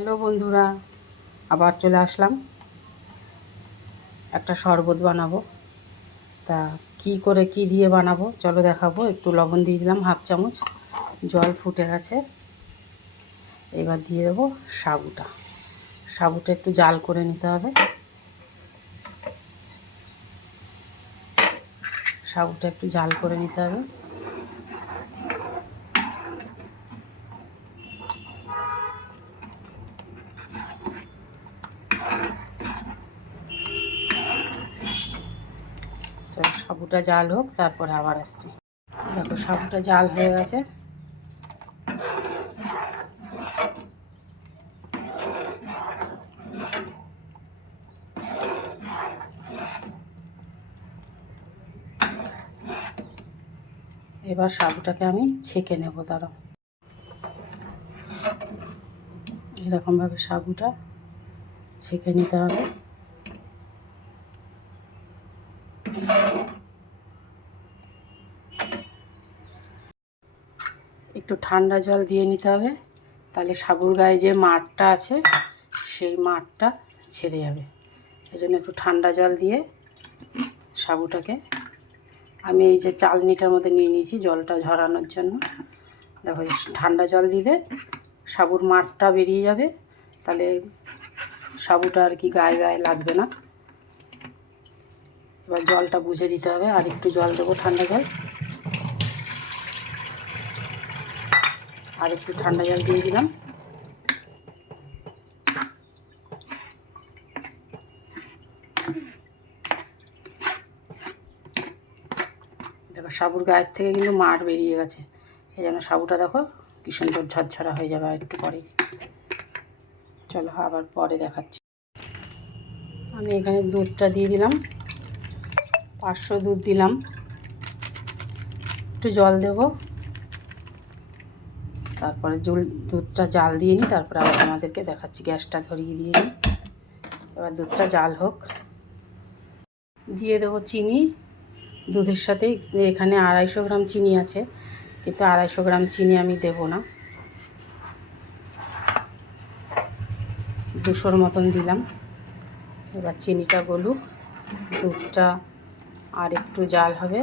Hello বন্ধুরা, আবার চলে আসলাম। একটা শরবত বানাবো। তা কি করে কি দিয়ে বানাবো চলো দেখাবো। একটু লবণ দিয়ে দিলাম হাফ চামচ, জল ফুটে গেছে। এবার দিয়ে দেবো সাবুটা। সাবুটা একটু জাল করে নিতে হবে। সাবুটা একটু জাল করে নিতে হবে চলো সাবুটা জাল হোক, তারপরে আবার আসছি। দেখো, সাবুটা জাল হয়ে গেছে। এবার সাবুটাকে আমি ছেঁকে নেব, দাঁড়াও। এরকমভাবে সাবুটা ছেঁকে নিতে হবে একটু ঠান্ডা জল দিয়ে নিতে হবে। তাহলে সাবুর গায়ে যে মাঠটা আছে, সেই মাঠটা ছেড়ে যাবে। জন্য একটু ঠান্ডা জল দিয়ে সাবুটাকে আমি এই যে চালনিটার মধ্যে নিয়ে নিয়েছি জলটা ঝরানোর জন্য। দেখো ঠান্ডা জল দিলে সাবুর মাঠটা বেরিয়ে যাবে। তাহলে সাবুটা আর কি গায়ে গায়ে লাগবে না। এবার জলটা বুঝে দিতে হবে। আর একটু জল দেবো ঠান্ডা জল। আর একটু ঠান্ডা জল দিয়ে দিলাম। দেখো সাবুর গায়ের থেকে কিন্তু মাঠ বেরিয়ে গেছে। এই জন্য সাবুটা দেখো কি সুন্দর ঝরঝরা হয়ে যাবে আর একটু পরেই। চলো আবার পরে দেখাচ্ছি। আমি এখানে দুধটা দিয়ে দিলাম। পাঁচশো দুধ দিলাম। একটু জল দেব। তারপরে জল, দুধটা জাল দিয়ে নিই, তারপরে আবার আমাদেরকে দেখাচ্ছি, গ্যাসটা ধরিয়ে দিয়ে নিই। এবার দুধটা জাল হোক। দিয়ে দেবো চিনি। দুধের সাথে এখানে আড়াইশো গ্রাম চিনি আছে, কিন্তু আড়াইশো গ্রাম চিনি আমি দেব না। দুশোর মতন দিলাম। এবার চিনিটা গলুক। দুধটা আর একটু জাল হবে।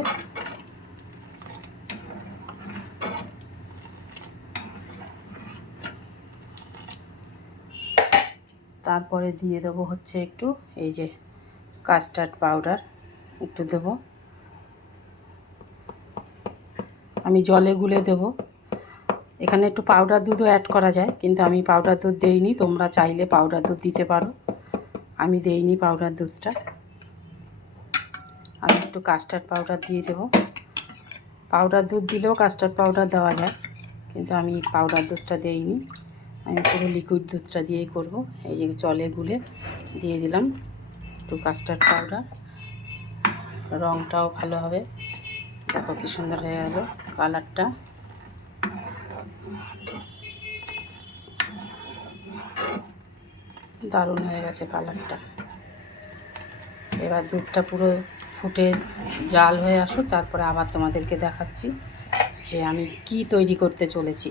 তারপরে দিয়ে দেবো হচ্ছে একটু এই যে কাস্টার্ড পাউডার একটু দেব। আমি জলে গুলে দেব। এখানে একটু পাউডার দুধও অ্যাড করা যায়, কিন্তু আমি পাউডার দুধ দেইনি, তোমরা চাইলে পাউডার দুধ দিতে পারো। আমি দেইনি পাউডার দুধটা। আমি একটু কাস্টার্ড পাউডার দিয়ে দেবো। পাউডার দুধ দিলেও কাস্টার্ড পাউডার দেওয়া যায়, কিন্তু আমি পাউডার দুধটা দেইনি। আমি পুরো লিকুইড দুধটা দিয়েই করব। এই যে জলে গুলে দিয়ে দিলাম। একটু কাস্টার্ড পাউডার রঙটাও ভালো হবে। দেখো কি সুন্দর হয়ে গেল কালারটা দারুণ হয়ে গেছে কালারটা এবার দুধটা পুরো ফুটে জাল হয়ে আসুক, তারপরে আবার তোমাদেরকে দেখাচ্ছি যে আমি কি তৈরি করতে চলেছি।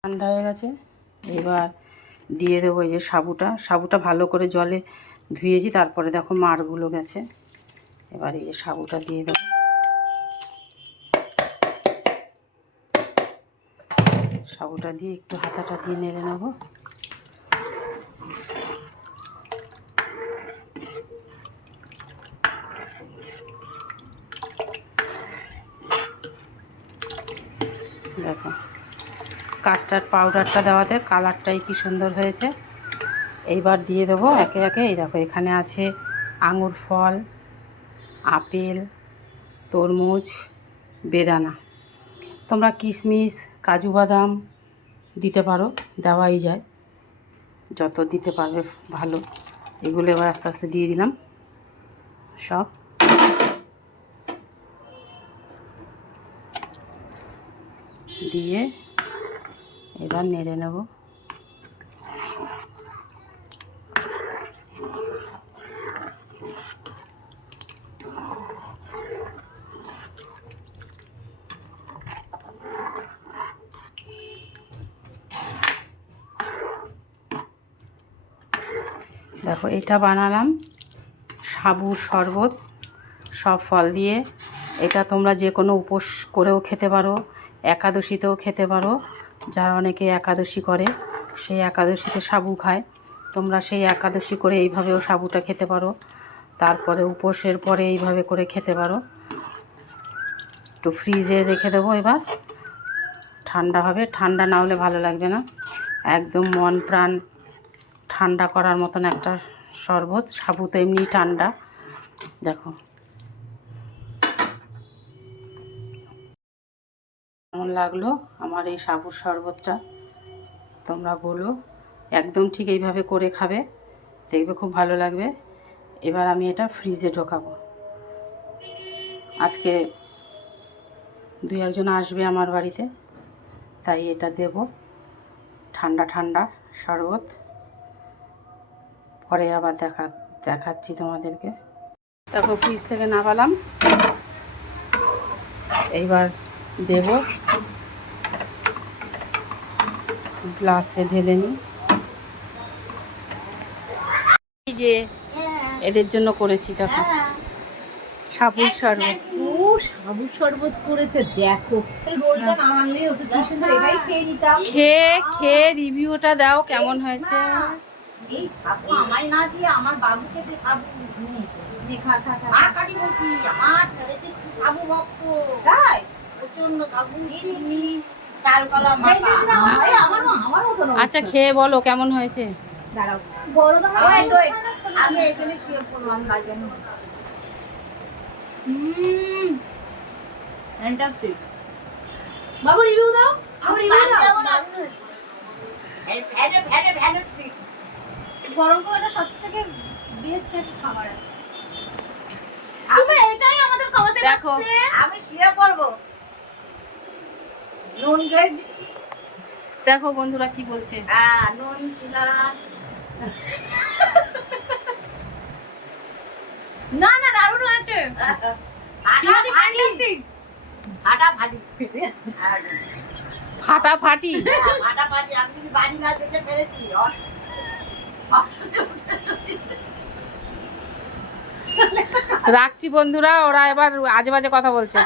ঠান্ডা হয়ে গেছে। এবার দিয়ে দেবো এই যে সাবুটা। সাবুটা ভালো করে জলে ধুয়েছি, তারপরে দেখো মারগুলো গেছে। এবার এই যে সাবুটা দিয়ে দেবো। সাবুটা দিয়ে একটু হাতাটা দিয়ে নেড়ে নেব দেখো কাস্টার্ড পাউডারটা দেওয়াতে কালারটাই কি সুন্দর হয়েছে। এইবার দিয়ে দেবো একে একে, এই দেখো এখানে আছে আঙুর ফল, আপেল, তরমুজ, বেদানা। তোমরা কিশমিশ, কাজু বাদাম দিতে পারো, দেওয়াই যায়। যত দিতে পারবে ভালো। এগুলো এবার আস্তে আস্তে দিয়ে দিলাম। সব। দিয়ে এবার নেড়ে নেব। দেখো, এটা বানালাম সাবুর শরবত, সব ফল দিয়ে। এটা তোমরা যে কোনো উপোস করেও খেতে পারো, একাদশীতেও খেতে পারো। যারা অনেকে একাদশী করে, সেই একাদশীতে সাবু খায়। তোমরা সেই একাদশী করে এইভাবেও সাবুটা খেতে পারো। তারপরে উপোসের পরে এইভাবে করে খেতে পারো। একটু ফ্রিজে রেখে দেবো এবার। ঠান্ডা হবে। ঠান্ডা না হলে ভালো লাগবে না। একদম মন প্রাণ ঠান্ডা করার মতন একটা শরবত। সাবু তো এমনি ঠান্ডা। দেখো। কেমন লাগল আমার এই সাবুর শরবতটা? তোমরা বলো। একদম ঠিক এইভাবে করে খাবে। দেখবে খুব ভালো লাগবে। এবার আমি এটা ফ্রিজে ঢোকাবো। আজকে দুই একজন আসবে আমার বাড়িতে, তাই এটা দেব। ঠান্ডা ঠান্ডা শরবত। পরে আবার দেখা, দেখাচ্ছি তোমাদেরকে। দেখো ফ্রিজ থেকে নামালাম। এইবার দেব। গ্লাসে ঢেলে নিই। এই যে এদের জন্য করেছি দেখো। সাবুর শরবত। ও সাবু শরবত করেছে দেখো। এই রোলটা না ভাঙলে ওটা কি সুন্দর এটাই খেয়ে নিতাম। খেয়ে খেয়ে রিভিউটা দাও কেমন হয়েছে? এই সাবু আমায় না দিয়ে আমার বাবুকে সাবু। মা কাটি বলছি আমার ছেলে যে কি সাবু ভক্ত। তাই? প্রচণ্ড সাবু মতন আচ্ছা খেয়ে বলো কেমন হয়েছে? দাঁড়াও। বড় Wait, wait. আমি এখানে শুয়ে পড়লাম গাজন হুম। ফ্যান্টাস্টিক বাবু রিভিউ দাও। আমার রিভিউ দাও। ভ্যানে ভ্যানে ভ্যানে স্পিক গরম করাটা সব থেকে বেস্ট একটা খাবার। তুমি এটাই আমাদের খাওয়াতে দেখো। দেখো বন্ধুরা কি বলছে। হ্যাঁ নুন না না দারুণ হয়েছে। আটা ফাটি আটা ফাটি ফাটাফাটি ফাটি আমি যদি বাড়ি না যেতে পেরেছি রাখছি বন্ধুরা ওরা এবার আজে বাজে কথা বলছে।